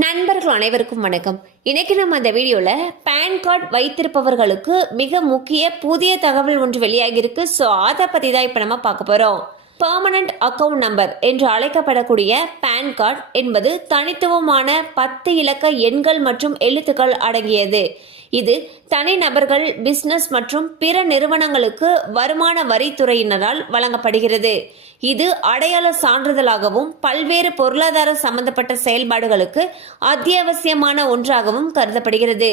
நண்பர்கள் அனைவருக்கும் வணக்கம். இன்னைக்கு நம்ம அந்த வீடியோல பேன் கார்டு வைத்திருப்பவர்களுக்கு மிக முக்கிய புதிய தகவல் ஒன்று வெளியாகிருக்கு. ஸோ அதை பத்தி தான் இப்போ நம்ம பார்க்க போறோம். பெர்மனன்ட் அக்கவுண்ட் நம்பர் என்று அழைக்கப்படக்கூடிய பேன் கார்டு என்பது தனித்துவமான 10 இலக்க எண்கள் மற்றும் எழுத்துக்கள் அடங்கியது. இது தனிநபர்கள், பிசினஸ் மற்றும் பிற நிறுவனங்களுக்கு வருமான வரித்துறையினரால் வழங்கப்படுகிறது. இது அடையாள சான்றிதழாகவும் பல்வேறு பொருளாதார சம்பந்தப்பட்ட செயல்பாடுகளுக்கு அத்தியாவசியமான ஒன்றாகவும் கருதப்படுகிறது.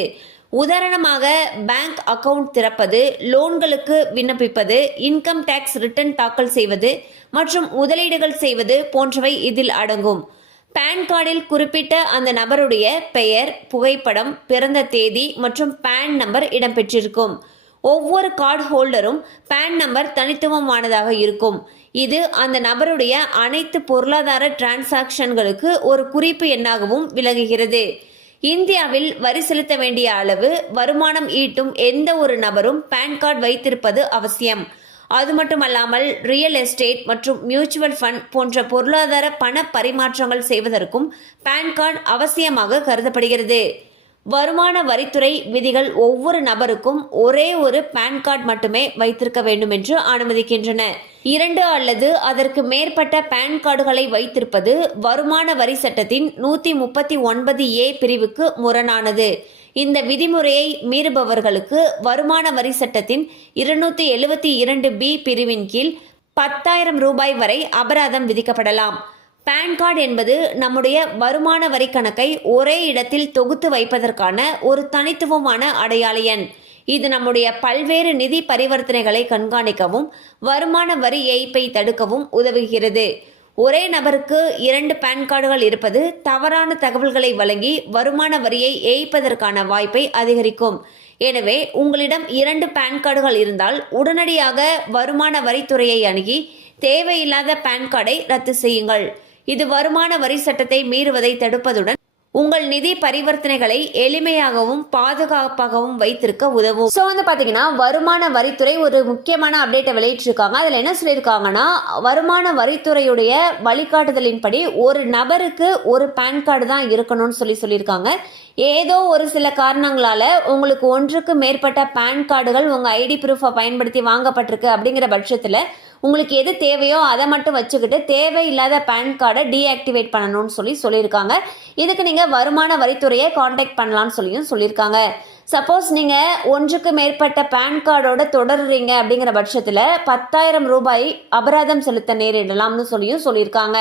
உதாரணமாக, பேங்க் அக்கவுண்ட் திறப்பது, லோன்களுக்கு விண்ணப்பிப்பது, இன்கம் டேக்ஸ் ரிட்டர்ன் தாக்கல் செய்வது மற்றும் முதலீடுகள் செய்வது போன்றவை இதில் அடங்கும். பேன் கார்டில் குறிப்பிட்ட அந்த நபருடைய பெயர், புகைப்படம், பிறந்த தேதி மற்றும் பேன் நம்பர் இடம்பெற்றிருக்கும். ஒவ்வொரு கார்டு ஹோல்டரும் பேன் நம்பர் தனித்துவமானதாக இருக்கும். இது அந்த நபருடைய அனைத்து பொருளாதார டிரான்சாக்ஷன்களுக்கு ஒரு குறிப்பு எண்ணாகவும் விளங்குகிறது. இந்தியாவில் வரி செலுத்த வேண்டிய அளவு வருமானம் ஈட்டும் எந்த ஒரு நபரும் பேன் கார்டு வைத்திருப்பது அவசியம். அது மட்டுமல்லாமல் ரியல் எஸ்டேட் மற்றும் மியூச்சுவல் ஃபண்ட் போன்ற பொருளாதார பண பரிமாற்றங்கள் செய்வதற்கும் பேன் கார்டு அவசியமாக கருதப்படுகிறது. வருமான வரித்துறை விதிகள் ஒவ்வொரு நபருக்கும் ஒரே ஒரு பேன் கார்டு மட்டுமே வைத்திருக்க வேண்டும் என்று அனுமதிக்கின்றன. 2 அல்லது அதற்கு மேற்பட்ட பேன் கார்டுகளை வைத்திருப்பது வருமான வரி சட்டத்தின் 139A பிரிவுக்கு முரணானது. இந்த விதிமுறையை மீறுபவர்களுக்கு வருமான வரி சட்டத்தின் 272B பிரிவின் கீழ் 10,000 ரூபாய் வரை அபராதம் விதிக்கப்படலாம். பேன் கார்டு என்பது நம்முடைய வருமான வரி கணக்கை ஒரே இடத்தில் தொகுத்து வைப்பதற்கான ஒரு தனித்துவமான அடையாள எண். இது நம்முடைய பல்வேறு நிதி பரிவர்த்தனைகளை கண்காணிக்கவும் வருமான வரி ஏய்ப்பை தடுக்கவும் உதவுகிறது. ஒரே நபருக்கு 2 பேன் கார்டுகள் இருப்பது தவறான தகவல்களை வழங்கி வருமான வரியை ஏய்ப்பதற்கான வாய்ப்பை அதிகரிக்கும். எனவே உங்களிடம் 2 பேன் கார்டுகள் இருந்தால் உடனடியாக வருமான வரித்துறையை அணுகி தேவையில்லாத பேன் கார்டை ரத்து செய்யுங்கள். இது வருமான வரி சட்டத்தை மீறுவதை தடுப்பதுடன் உங்கள் நிதி பரிவர்த்தனைகளை எளிமையாகவும் பாதுகாப்பாகவும் வைத்திருக்க உதவும். ஸோ பாத்தீங்கன்னா வருமான வரித்துறை ஒரு முக்கியமான அப்டேட்டை வெளியிட்டிருக்காங்க. அதில் என்ன சொல்லியிருக்காங்கன்னா, வருமான வரித்துறையுடைய வழிகாட்டுதலின்படி ஒரு நபருக்கு ஒரு பேன் கார்டு தான் இருக்கணும்னு சொல்லியிருக்காங்க. ஏதோ ஒரு சில காரணங்களால உங்களுக்கு ஒன்றுக்கு மேற்பட்ட பேன் கார்டுகள் உங்கள் ஐடி ப்ரூஃபை பயன்படுத்தி வாங்கப்பட்டிருக்கு அப்படிங்கிற பட்சத்தில் உங்களுக்கு எது தேவையோ அதை மட்டும் வச்சுக்கிட்டு தேவையில்லாத பேன் கார்டை டீஆக்டிவேட் பண்ணணும்னு சொல்லியிருக்காங்க. இதுக்கு நீங்கள் வருமான வரித்துறையை காண்டாக்ட் பண்ணலாம்னு சொல்லியிருக்காங்க. சப்போஸ் நீங்கள் ஒன்றுக்கு மேற்பட்ட பேன் கார்டோட தொடர்றீங்க அப்படிங்கிற பட்சத்தில் 10,000 ரூபாய் அபராதம் செலுத்த நேரிடலாம்னு சொல்லியிருக்காங்க.